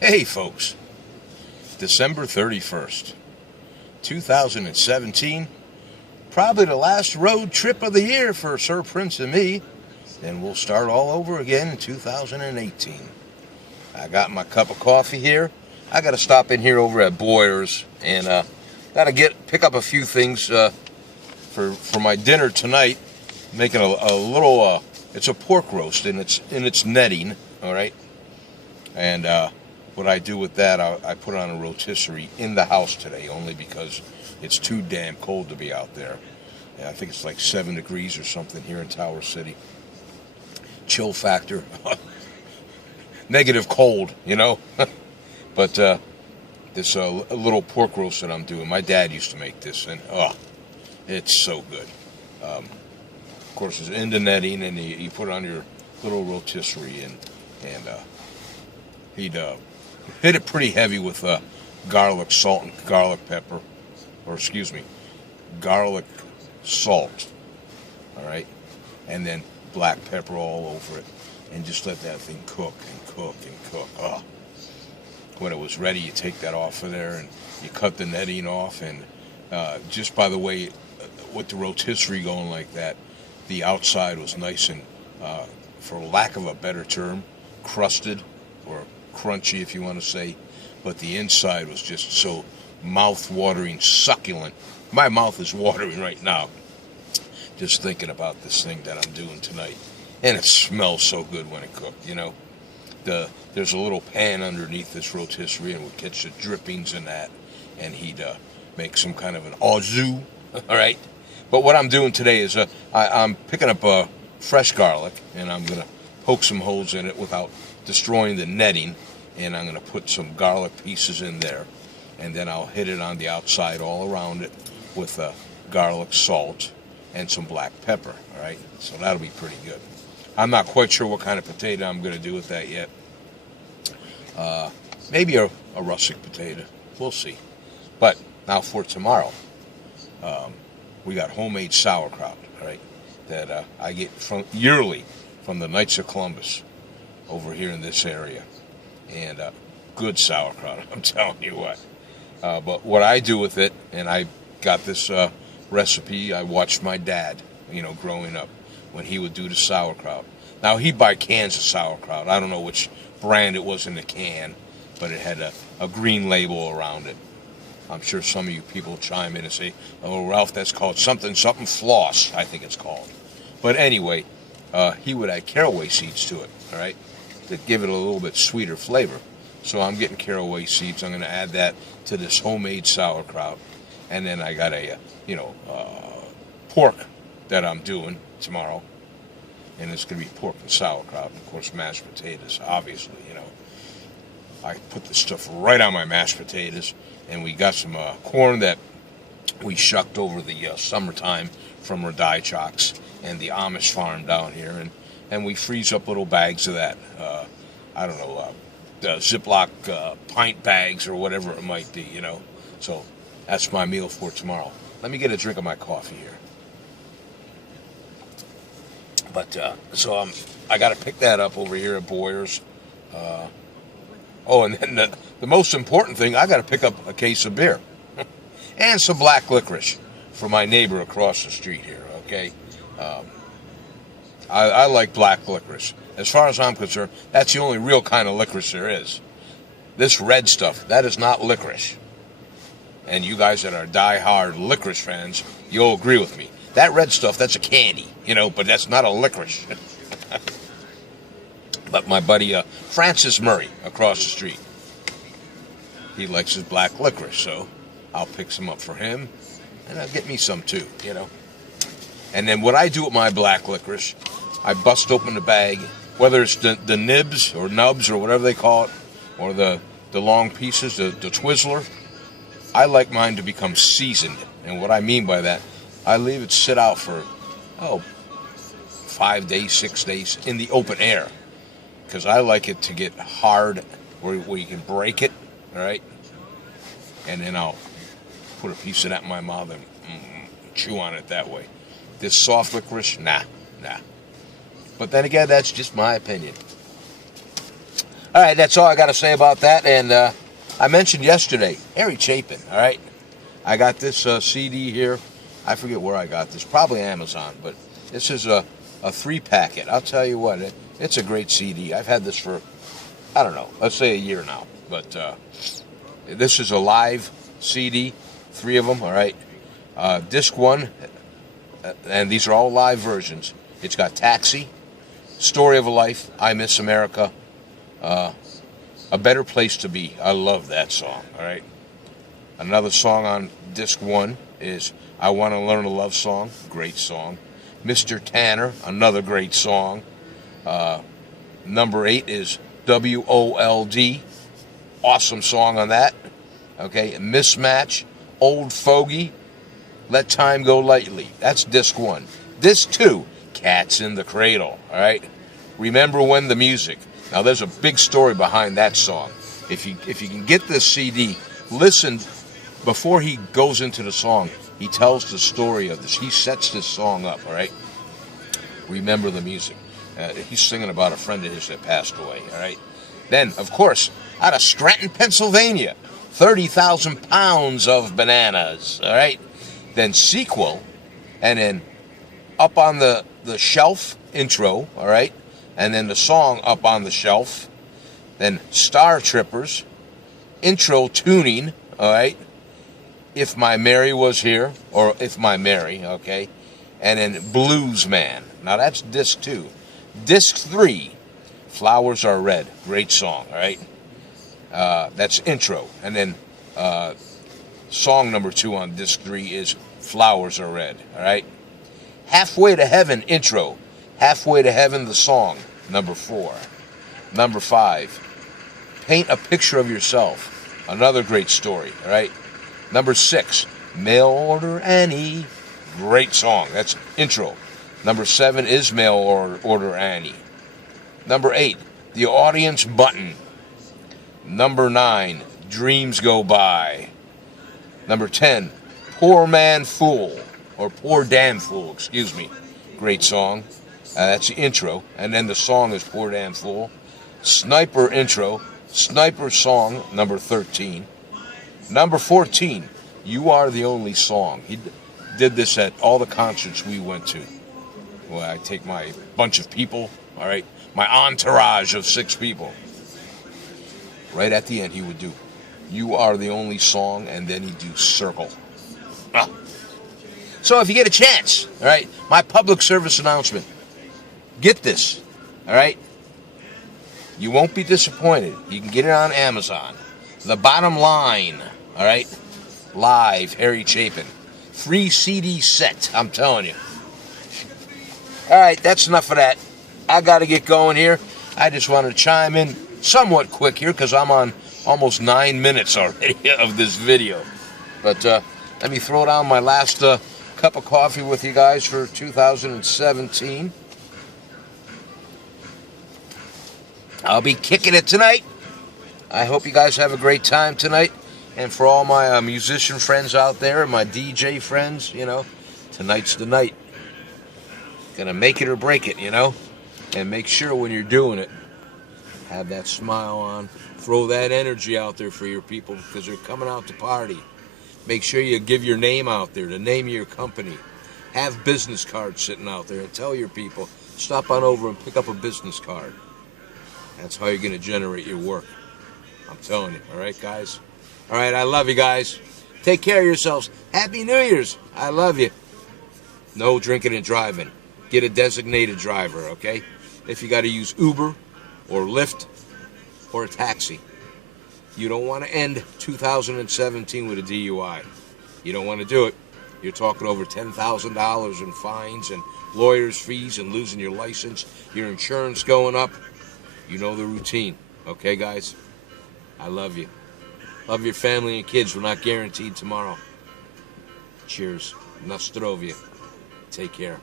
Hey folks, December 31st, 2017, probably the last road trip of the year for Sir Prince and me, then we'll start all over again in 2018. I got my cup of coffee here. I got to stop in here over at Boyer's and got to pick up a few things for my dinner tonight. Making a little, it's a pork roast and it's in its netting, all right? And what I do with that, I put it on a rotisserie in the house today, only because it's too damn cold to be out there. And I think it's like 7 degrees or something here in Tower City. Chill factor, negative cold, you know. But this little pork roast that I'm doing, my dad used to make this, and it's so good. Of course, it's in the netting, and you put it on your little rotisserie, and he'd hit it pretty heavy with garlic, salt, and garlic pepper, or excuse me, garlic salt, all right, and then black pepper all over it, and just let that thing cook and cook and cook. When it was ready, you take that off of there, and you cut the netting off, and just by the way, with the rotisserie going like that, the outside was nice and, for lack of a better term, crusted, or crunchy if you want to say, but the inside was just so mouth-watering, succulent. My mouth is watering right now just thinking about this thing that I'm doing tonight, and it smells so good when it cooked, you know. There's a little pan underneath this rotisserie, and we'd catch the drippings in that, and he'd make some kind of an au jus, all right. But what I'm doing today is I'm picking up fresh garlic, and I'm going to poke some holes in it without destroying the netting, and I'm going to put some garlic pieces in there, and then I'll hit it on the outside all around it with garlic salt and some black pepper, all right? So that'll be pretty good. I'm not quite sure what kind of potato I'm going to do with that yet. Maybe a russet potato. We'll see. But now for tomorrow, we got homemade sauerkraut, all right, that I get yearly from the Knights of Columbus over here in this area. And good sauerkraut, I'm telling you what. But what I do with it, and I got this recipe, I watched my dad, you know, growing up, when he would do the sauerkraut. Now, he'd buy cans of sauerkraut. I don't know which brand it was in the can, but it had a green label around it. I'm sure some of you people chime in and say, oh, Ralph, that's called something floss, I think it's called. But anyway, he would add caraway seeds to it, all right, to give it a little bit sweeter flavor. So I'm getting caraway seeds. I'm going to add that to this homemade sauerkraut. And then I got a, pork that I'm doing tomorrow. And it's going to be pork and sauerkraut, and of course mashed potatoes, obviously, you know. I put this stuff right on my mashed potatoes, and we got some corn that we shucked over the summertime from our XOX and the Amish farm down here, and we freeze up little bags of that. I don't know, Ziploc pint bags or whatever it might be, you know. So that's my meal for tomorrow. Let me get a drink of my coffee here. But so I got to pick that up over here at Boyer's. And then the most important thing, I got to pick up a case of beer and some black licorice for my neighbor across the street here. Okay, I like black licorice. As far as I'm concerned, that's the only real kind of licorice there is. This red stuff, that is not licorice. And you guys that are die-hard licorice fans, you'll agree with me. That red stuff, that's a candy, you know, but that's not a licorice. But my buddy Francis Murray across the street, he likes his black licorice, so I'll pick some up for him, and I'll get me some too, you know. And then what I do with my black licorice, I bust open the bag, whether it's the nibs or nubs or whatever they call it, or the long pieces, the Twizzler. I like mine to become seasoned, and what I mean by that, I leave it sit out for, 5 days, 6 days in the open air, because I like it to get hard where you can break it, all right? And then I'll put a piece of that in my mouth and chew on it that way. This soft licorice, nah. But then again, that's just my opinion. All right, that's all I got to say about that. And I mentioned yesterday, Harry Chapin, all right? I got this CD here. I forget where I got this. Probably Amazon, but this is a 3-packet. I'll tell you what, it's a great CD. I've had this for, I don't know, let's say a year now. But this is a live CD, 3 of them, all right? Disc 1, and these are all live versions. It's got Taxi, Story of a Life, I Miss America, A Better Place to Be. I love that song, all right? Another song on disc 1 is I Want to Learn a Love Song, great song. Mr. Tanner, another great song. Number 8 is WOLD, awesome song on that. Okay, Mismatch, Old Fogey, Let Time Go Lightly. That's disc 1. Disc 2, Cats in the Cradle, all right? Remember When the Music. Now, there's a big story behind that song. If you can get this CD, listen. Before he goes into the song, he tells the story of this. He sets this song up, all right? Remember the Music. He's singing about a friend of his that passed away, all right? Then, of course, out of Scranton, Pennsylvania, 30,000 pounds of bananas, all right? Then Sequel, and then Up on the Shelf intro, all right? And then the song Up on the Shelf. Then Star Trippers, intro tuning, all right? If My Mary Was Here, or If My Mary, okay? And then Blues Man. Now that's disc 2. Disc 3, Flowers Are Red. Great song, all right? That's intro. And then song number 2 on disc 3 is Flowers Are Red, all right? Halfway to Heaven intro. Halfway to Heaven, the song, number 4. Number 5, Paint a Picture of Yourself. Another great story, all right? Number 6, Mail Order Annie. Great song. That's intro. Number 7 is Mail Order Annie. Number 8, The Audience Button. Number 9, Dreams Go By. Number 10, Poor Man Fool. Or Poor Damn Fool, excuse me. Great song. That's the intro. And then the song is Poor Damn Fool. Sniper intro. Sniper song, number 13. Number 14, You Are the Only Song. He did this at all the concerts we went to. Well, I take my bunch of people, all right, my entourage of 6 people. Right at the end, he would do You Are the Only Song, and then he'd do Circle. Ah. So if you get a chance, all right, my public service announcement, get this, all right? You won't be disappointed. You can get it on Amazon. The Bottom Line, all right? Live, Harry Chapin. 3 CD set, I'm telling you. All right, that's enough of that. I got to get going here. I just wanted to chime in somewhat quick here because I'm on almost 9 minutes already of this video. But let me throw down my last cup of coffee with you guys for 2017. I'll be kicking it tonight. I hope you guys have a great time tonight. And for all my musician friends out there, and my DJ friends, you know, tonight's the night. Gonna make it or break it, you know? And make sure when you're doing it, have that smile on. Throw that energy out there for your people because they're coming out to party. Make sure you give your name out there, the name of your company. Have business cards sitting out there and tell your people, stop on over and pick up a business card. That's how you're going to generate your work. I'm telling you. All right, guys? All right, I love you guys. Take care of yourselves. Happy New Year's. I love you. No drinking and driving. Get a designated driver, okay? If you got to use Uber or Lyft or a taxi. You don't want to end 2017 with a DUI. You don't want to do it. You're talking over $10,000 in fines and lawyers' fees and losing your license, your insurance going up. You know the routine. Okay, guys? I love you. Love your family and kids. We're not guaranteed tomorrow. Cheers. Na zdrowie. Take care.